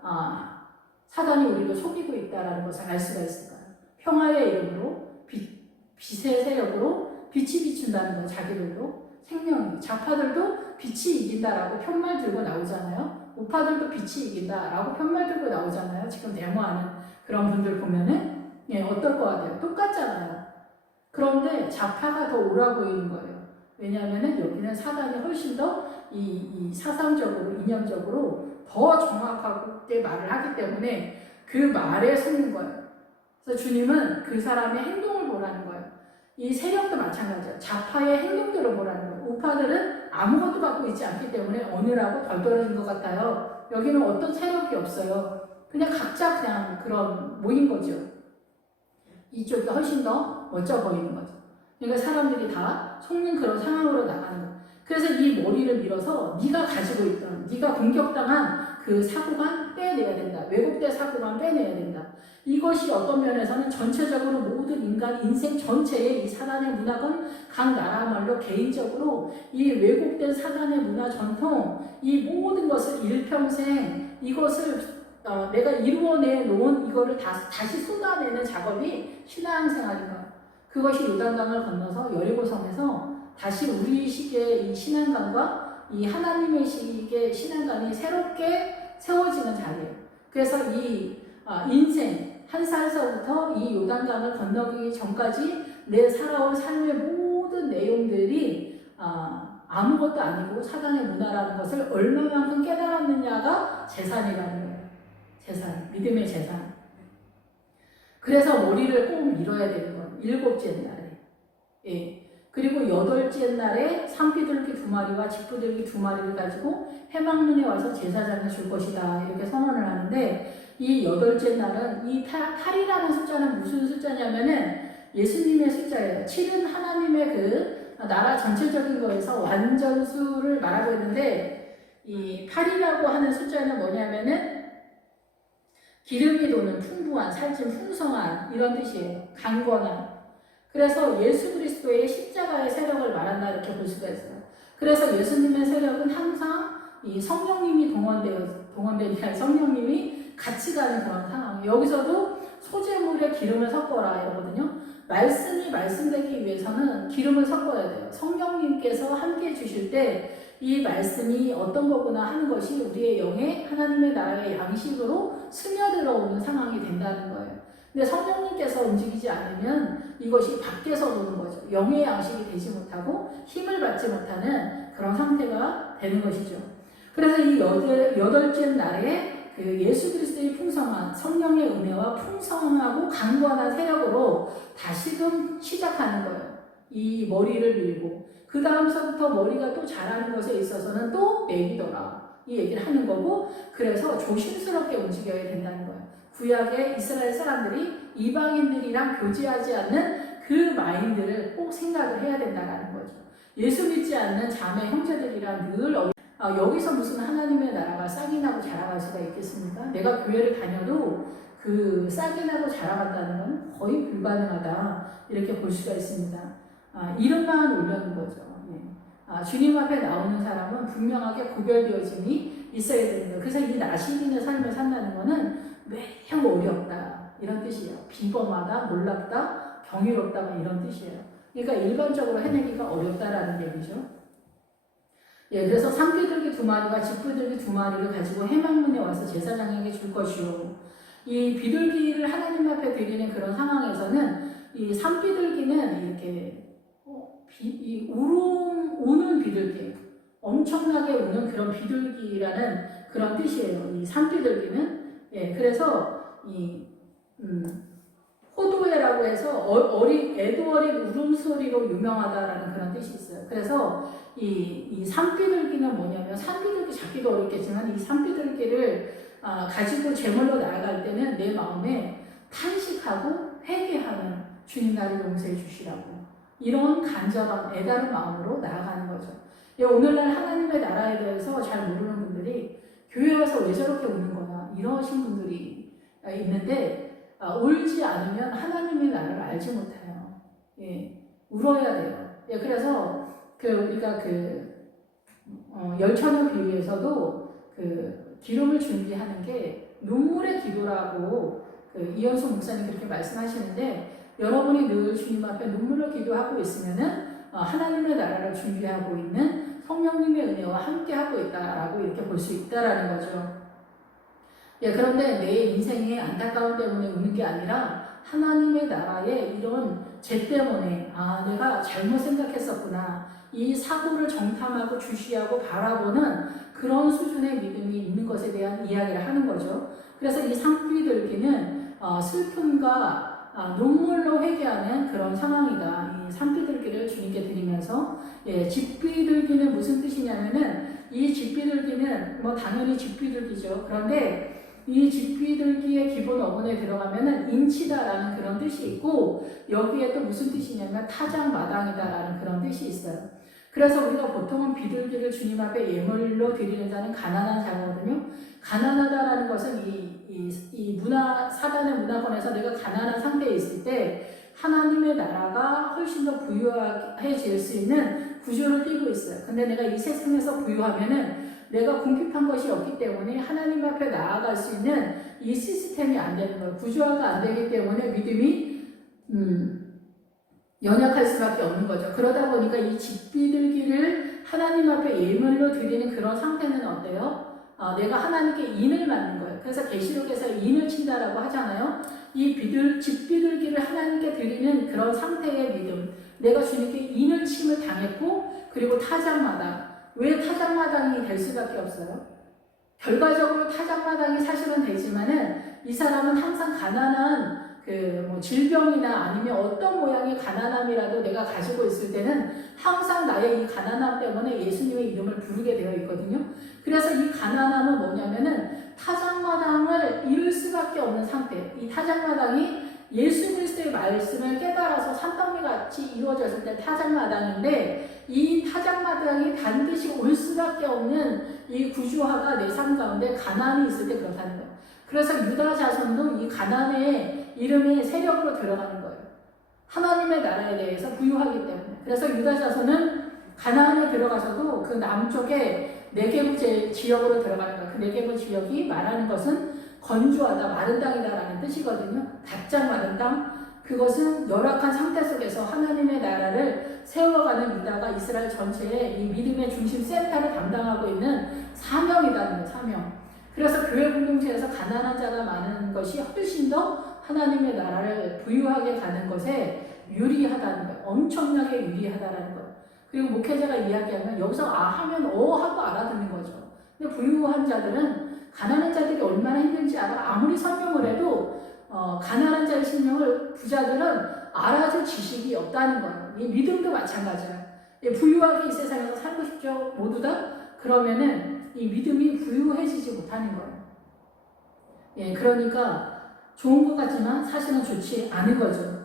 사단이 우리를 속이고 있다는 것을 알 수가 있을까요? 평화의 이름으로 빛의 세력으로 빛이 비춘다는 건 자기들도 생명이 자파들도 빛이 이긴다라고 편말 들고 나오잖아요. 우파들도 빛이 이긴다라고 편말 들고 나오잖아요. 지금 데모하는 그런 분들 보면은 어떨 것 같아요? 똑같잖아요. 그런데 자파가 더 옳아 보이는 거예요. 왜냐하면은 여기는 사단이 훨씬 더 이 사상적으로 이념적으로 더 정확하게 말을 하기 때문에 그 말에 속는 거예요. 그래서 주님은 그 사람의 행동을 보라는 거예요. 이 세력도 마찬가지예요. 좌파의 행동들을 보라는 거예요. 우파들은 아무것도 갖고 있지 않기 때문에 어느라고 덜 떨어진 것 같아요. 여기는 어떤 세력이 없어요. 그냥 각자 그냥 그런 모인 거죠. 이쪽이 훨씬 더 멋져 보이는 거죠. 그러니까 사람들이 다 속는 그런 상황으로 나가는 거예요. 그래서 이 머리를 밀어서 네가 가지고 있던, 네가 공격당한 그 사고관 빼내야 된다. 왜곡된 사고관 빼내야 된다. 이것이 어떤 면에서는 전체적으로 모든 인간 인생 전체의 이 사단의 문화건 각 나라말로 개인적으로 이 왜곡된 사단의 문화 전통 이 모든 것을 일평생 이것을 내가 이루어내 놓은 이거를 다시 쏟아내는 작업이 신앙생활인 거예요. 그것이 요단강을 건너서 여리고성에서 다시 우리 시기의 이 신앙관과 이 하나님의 시기의 신앙관이 새롭게 세워지는 자리예요. 그래서 이 인생 한 살서부터 이 요단강을 건너기 전까지 내 살아온 삶의 모든 내용들이 아무것도 아니고 사단의 문화라는 것을 얼마만큼 깨달았느냐가 재산이라는 거예요. 재산, 믿음의 재산. 그래서 머리를 꼭 밀어야 되는 거예요. 7째 날에. 예. 그리고 8째 날에 산비둘기 2마리와 집부들기 2마리를 가지고 해망문에 와서 제사장에 줄 것이다. 이렇게 선언을 하는데 이 8째 날은 이 8이라는 숫자는 무슨 숫자냐면은 예수님의 숫자예요. 7은 하나님의 그 나라 전체적인 거에서 완전수를 말하고 있는데 이 8이라고 하는 숫자는 뭐냐면은 기름이 도는 풍부한, 살찐 풍성한 이런 뜻이에요. 강건한. 그래서 예수 그리스도의 십자가의 세력을 말한다 이렇게 볼 수가 있어요. 그래서 예수님의 세력은 항상 이 성령님이 동원되니까 성령님이 같이 가는 그런 상황. 여기서도 소재물에 기름을 섞어라 이러거든요. 말씀이 말씀되기 위해서는 기름을 섞어야 돼요. 성령님께서 함께 해주실 때 이 말씀이 어떤 거구나 하는 것이 우리의 영에 하나님의 나라의 양식으로 스며들어오는 상황이 된다는 거예요. 근데 성령님께서 움직이지 않으면 이것이 밖에서 노는 거죠. 영의 양식이 되지 못하고 힘을 받지 못하는 그런 상태가 되는 것이죠. 그래서 이 8째 날에 그 예수 그리스도의 풍성한 성령의 은혜와 풍성하고 강건한 세력으로 다시금 시작하는 거예요. 이 머리를 밀고 그 다음서부터 머리가 또 자라는 것에 있어서는 또 내비더라 이 얘기를 하는 거고 그래서 조심스럽게 움직여야 된다는 거예요. 구약의 이스라엘 사람들이 이방인들이랑 교제하지 않는 그 마인드를 꼭 생각을 해야 된다는 거죠. 예수 믿지 않는 자매 형제들이랑 늘 여기서 무슨 하나님의 나라가 싹이 나고 자라갈 수가 있겠습니까? 내가 교회를 다녀도 그 싹이 나고 자라간다는 건 거의 불가능하다 이렇게 볼 수가 있습니다. 이름만 올려는 거죠. 예. 주님 앞에 나오는 사람은 분명하게 구별되어짐이 있어야 되는 거예요. 그래서 이 나시민의 삶을 산다는 거는 매우 어렵다 이런 뜻이에요. 비범하다, 놀랍다, 경이롭다 이런 뜻이에요. 그러니까 일반적으로 해내기가 어렵다라는 얘기죠. 예, 그래서 산비둘기 2마리와 집부들기 2마리를 가지고 해망문에 와서 제사장에게 줄 것이요. 이 비둘기를 하나님 앞에 드리는 그런 상황에서는 이 산비둘기는 이렇게 우는 비둘기, 엄청나게 우는 그런 비둘기라는 그런 뜻이에요. 이 산비둘기는. 예, 그래서 호두애라고 해서 애도 어린 울음소리로 유명하다라는 그런 뜻이 있어요. 그래서 이 산비둘기는 뭐냐면 산비둘기 잡기도 어렵겠지만 이 산비둘기를 가지고 제물로 나아갈 때는 내 마음에 탄식하고 회개하는 주님 나를 용서해 주시라고 이런 간절한 애다른 마음으로 나아가는 거죠. 오늘날 하나님의 나라에 대해서 잘 모르는 분들이 교회 와서 왜 저렇게 우는 거야 이러신 분들이 있는데 울지 않으면 하나님의 나라를 알지 못해요. 예, 울어야 돼요. 예, 그래서 우리가 열처녀 비유에서도 기름을 준비하는 게 눈물의 기도라고 이현수 목사님 그렇게 말씀하시는데 여러분이 늘 주님 앞에 눈물로 기도하고 있으면은 하나님의 나라를 준비하고 있는 성령님의 은혜와 함께 하고 있다라고 이렇게 볼 수 있다라는 거죠. 예, 그런데 내 인생의 안타까움 때문에 우는 게 아니라 하나님의 나라의 이런 죄 때문에 내가 잘못 생각했었구나. 이 사고를 정탐하고 주시하고 바라보는 그런 수준의 믿음이 있는 것에 대한 이야기를 하는 거죠. 그래서 이 산비둘기는 슬픔과 눈물로 회개하는 그런 상황이다. 이 산비둘기를 주님께 드리면서, 집비둘기는 무슨 뜻이냐면은, 이 집비둘기는 뭐 당연히 집비둘기죠. 그런데 이 집비둘기의 기본 어근에 들어가면은 인치다라는 그런 뜻이 있고, 여기에 또 무슨 뜻이냐면 타작마당이다라는 그런 뜻이 있어요. 그래서 우리가 보통은 비둘기를 주님 앞에 예물로 드리는 자는 가난한 자거든요. 가난하다라는 것은 이 사단의 문화권에서 내가 가난한 상태에 있을 때 하나님의 나라가 훨씬 더 부유해질 수 있는 구조를 띠고 있어요. 근데 내가 이 세상에서 부유하면은 내가 궁핍한 것이 없기 때문에 하나님 앞에 나아갈 수 있는 이 시스템이 안 되는 거예요. 구조화가 안 되기 때문에 믿음이 연약할 수밖에 없는 거죠. 그러다 보니까 이 집비둘기를 하나님 앞에 예물로 드리는 그런 상태는 어때요? 내가 하나님께 인을 맞는 거예요. 그래서 계시록에서 인을 친다라고 하잖아요. 이 집비둘기를 하나님께 드리는 그런 상태의 믿음. 내가 주님께 인을 침을 당했고, 그리고 타작마당. 왜 타작마당이 될 수밖에 없어요? 결과적으로 타작마당이 사실은 되지만은 이 사람은 항상 가난한 뭐 질병이나 아니면 어떤 모양의 가난함이라도 내가 가지고 있을 때는 항상 나의 이 가난함 때문에 예수님의 이름을 부르게 되어 있거든요. 그래서 이 가난함은 뭐냐면은 타작마당을 이룰 수밖에 없는 상태. 이 타작마당이 예수 그리스도의 말씀을 깨달아서 산더미같이 이루어졌을 때 타작마당인데, 이 타작마당이 반드시 올 수밖에 없는 이 구조화가 내 삶 가운데 가난이 있을 때 그렇다는 거예요. 그래서 유다 자손도 이 가난의 이름이 세력으로 들어가는 거예요. 하나님의 나라에 대해서 부유하기 때문에. 그래서 유다 자손은 가나안에 들어가서도 그 남쪽에 네게브 지역으로 들어가는 거예요. 그 네게브 지역이 말하는 것은 건조하다, 마른 땅이다라는 뜻이거든요. 바짝 마른 땅. 그것은 열악한 상태 속에서 하나님의 나라를 세워가는 유다가 이스라엘 전체의 이 믿음의 중심 센터를 담당하고 있는 사명이라는 거예요. 사명. 그래서 교회 공동체에서 가난한 자가 많은 것이 훨씬 더 하나님의 나라를 부유하게 가는 것에 유리하다는 거예요. 엄청나게 유리하다라는 거예요. 그리고 목회자가 이야기하면 여기서 하면 하고 알아듣는 거죠. 근데 부유한 자들은 가난한 자들이 얼마나 힘든지 알아. 아무리 설명을 해도 가난한 자의 심령을 부자들은 알아줄 지식이 없다는 거예요. 이 믿음도 마찬가지예요. 부유하게 이 세상에서 살고 싶죠, 모두 다? 그러면은 이 믿음이 부유해지지 못하는 거예요. 그러니까 좋은 것 같지만 사실은 좋지 않은 거죠.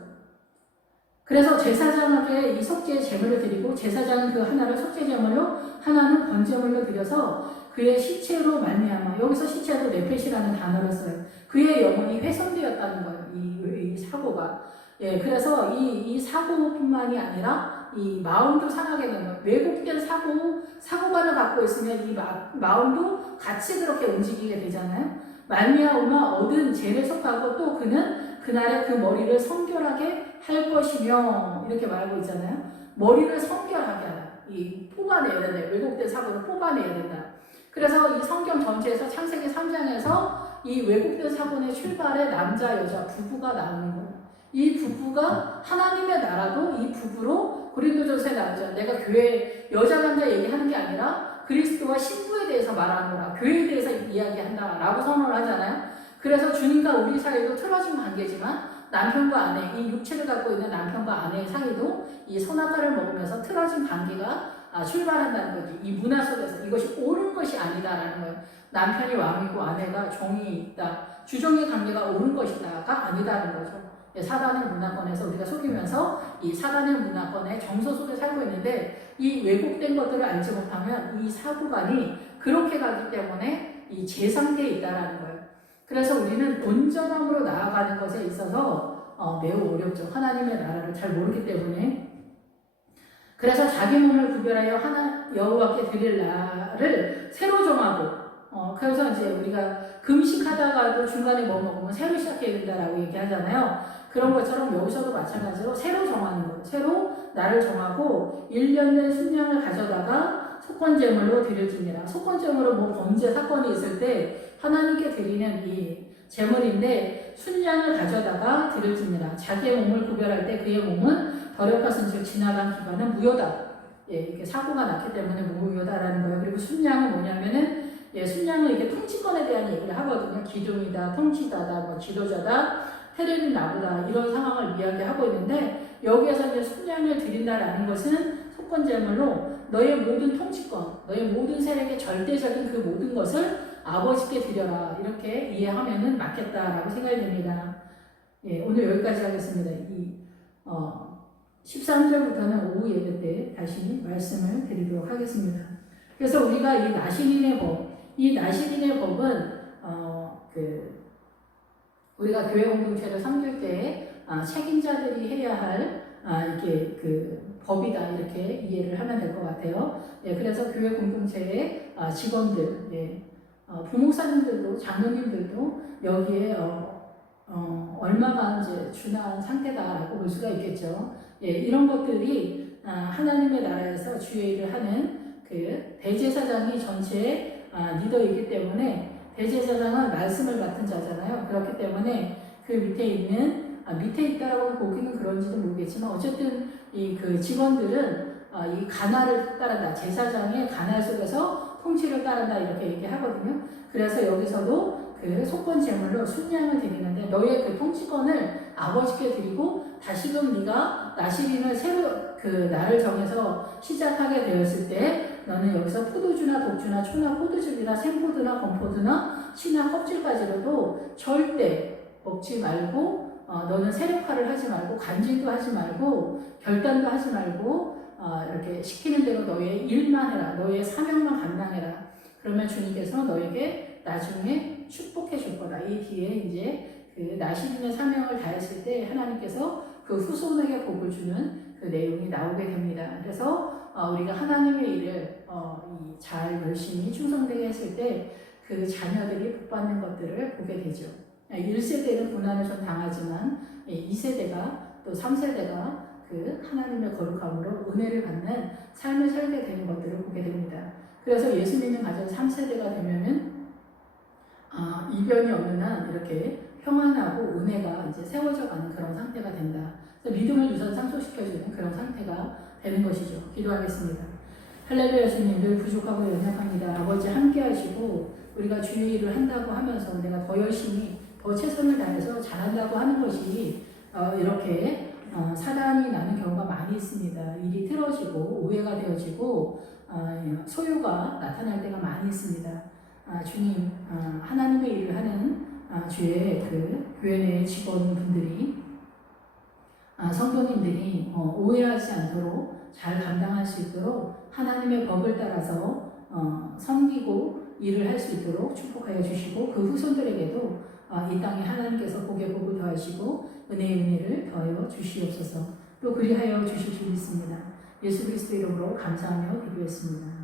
그래서 제사장에게 이 속죄 제물을 드리고, 제사장은 그 하나를 속죄 제물로, 하나는 번제물로 드려서 그의 시체로 말미암아, 여기서 시체도 네펫이라는 단어를 써요. 그의 영혼이 훼손되었다는 거예요. 이 사고가. 그래서 이 사고뿐만이 아니라 이 마음도 상하게 되는 거예요. 왜곡된 사고관을 갖고 있으면 이 마음도 같이 그렇게 움직이게 되잖아요. 말미암아 얻은 죄를 속하고, 또 그는 그날의 그 머리를 성결하게 할 것이며, 이렇게 말하고 있잖아요. 머리를 성결하게 하라. 뽑아내야 된다. 왜곡된 사고를 뽑아내야 된다. 그래서 이 성경 전체에서 창세기 3장에서 이 왜곡된 사고의 출발에 남자, 여자, 부부가 나오는 거예요. 이 부부가 하나님의 나라도 이 부부로, 고린도전서에 나오죠. 내가 교회 여자, 남자 얘기하는 게 아니라 그리스도와 신부에 대해서 말하는 거라, 교회에 대해서 이야기한다라고 선언을 하잖아요. 그래서 주님과 우리 사이도 틀어진 관계지만 남편과 아내, 이 육체를 갖고 있는 남편과 아내의 사이도 이 선악과를 먹으면서 틀어진 관계가 출발한다는 거지. 이 문화 속에서 이것이 옳은 것이 아니다라는 거예요. 남편이 왕이고 아내가 종이 있다. 주종의 관계가 옳은 것이다가 아니다는 거죠. 사단의 문화권에서 우리가 속이면서 이 사단의 문화권의 정서 속에 살고 있는데, 이 왜곡된 것들을 알지 못하면 이 사고관이 그렇게 가기 때문에 이 제 상태에 있다라는 거예요. 그래서 우리는 온전함으로 나아가는 것에 있어서 매우 어렵죠. 하나님의 나라를 잘 모르기 때문에. 그래서 자기 몸을 구별하여 여호와께 드릴 날을 새로 정하고, 그래서 이제 우리가 금식하다가도 중간에 뭐 먹으면 새로 시작해야 된다라고 얘기하잖아요. 그런 것처럼 여기서도 마찬가지로 새로 정하는 거예요. 새로 날을 정하고 1년 된 순양을 가져다가 속건제물로 드릴지니라. 속건제물은 뭐 범죄 사건이 있을 때 하나님께 드리는 이 제물인데, 순양을 가져다가 드릴지니라. 자기의 몸을 구별할 때 그의 몸은 더럽혔은 즉 지나간 기간은 무효다. 이렇게 사고가 났기 때문에 무효다라는 거예요. 그리고 순양은 뭐냐면은, 순양은 이게 통치권에 대한 얘기를 하거든요. 기둥이다, 통치자다, 뭐 지도자다, 해를 나보다 이런 상황을 이야기하고 있는데 여기에서 이제 순양을 드린다라는 것은 속건제물로 너의 모든 통치권, 너의 모든 세력의 절대적인 그 모든 것을 아버지께 드려라 이렇게 이해하면은 맞겠다라고 생각이 됩니다. 예, 오늘 여기까지 하겠습니다. 13절부터는 오후 예배 때 다시 말씀을 드리도록 하겠습니다. 그래서 우리가 이 나시린의 법, 이 나시린의 법은 우리가 교회 공동체를 섬길 때 책임자들이 해야 할 이게 그 법이다 이렇게 이해를 하면 될 것 같아요. 예, 그래서 교회 공동체의 직원들, 예, 부목사님들도 장로님들도 여기에 얼마가 이제 준한 상태다라고 볼 수가 있겠죠. 예, 이런 것들이 하나님의 나라에서 주의 일을 하는 그 대제사장이 전체의 리더이기 때문에 대제사장은 말씀을 맡은 자잖아요. 그렇기 때문에 그 밑에 있는 밑에 있다라고 보기는 그런지는 모르겠지만 어쨌든 이 그 직원들은 이 가나를 따른다. 제사장의 가나 속에서 통치를 따른다 이렇게 얘기하거든요. 그래서 여기서도 그 속건 제물로 순양을 드리는데 너의 그 통치권을 아버지께 드리고 다시금 네가 나시린을 새로 그 날을 정해서 시작하게 되었을 때 너는 여기서 포도주나 독주나 초나 포도즙이나 생포도나 건포도나 씨나 껍질까지로도 절대 먹지 말고 너는 세력화를 하지 말고 간질도 하지 말고 결단도 하지 말고 이렇게 시키는 대로 너의 일만 해라. 너의 사명만 감당해라. 그러면 주님께서 너에게 나중에 축복해 줄 거다. 이 뒤에 이제 그 나시린의 사명을 다했을 때 하나님께서 그 후손에게 복을 주는 그 내용이 나오게 됩니다. 그래서 우리가 하나님의 일을 잘 열심히 충성되게 했을 때 그 자녀들이 복받는 것들을 보게 되죠. 1세대는 고난을 좀 당하지만 2세대가 또 3세대가 그 하나님의 거룩함으로 은혜를 받는 삶을 살게 되는 것들을 보게 됩니다. 그래서 예수 믿는 가정 3세대가 되면은 이변이 없는 한 이렇게 평안하고 은혜가 이제 세워져 가는 그런 상태가 된다. 그래서 믿음을 우선 상속시켜주는 그런 상태가 되는 것이죠. 기도하겠습니다. 할렐루야. 주님, 늘 부족하고 연약합니다. 아버지 함께 하시고 우리가 주의 일을 한다고 하면서 내가 더 열심히 더 최선을 다해서 잘한다고 하는 것이 이렇게 사단이 나는 경우가 많이 있습니다. 일이 틀어지고 오해가 되어지고 소요가 나타날 때가 많이 있습니다. 주님, 하나님의 일을 하는 주의 그 교회 내 직원분들이 성도님들이 오해하지 않도록 잘 감당할 수 있도록 하나님의 법을 따라서 섬기고 일을 할 수 있도록 축복하여 주시고 그 후손들에게도 이 땅에 하나님께서 복의 복을 더하시고 은혜의 은혜를 더하여 주시옵소서. 또 그리하여 주실 줄 믿습니다. 예수 그리스도 이름으로 감사하며 기도했습니다.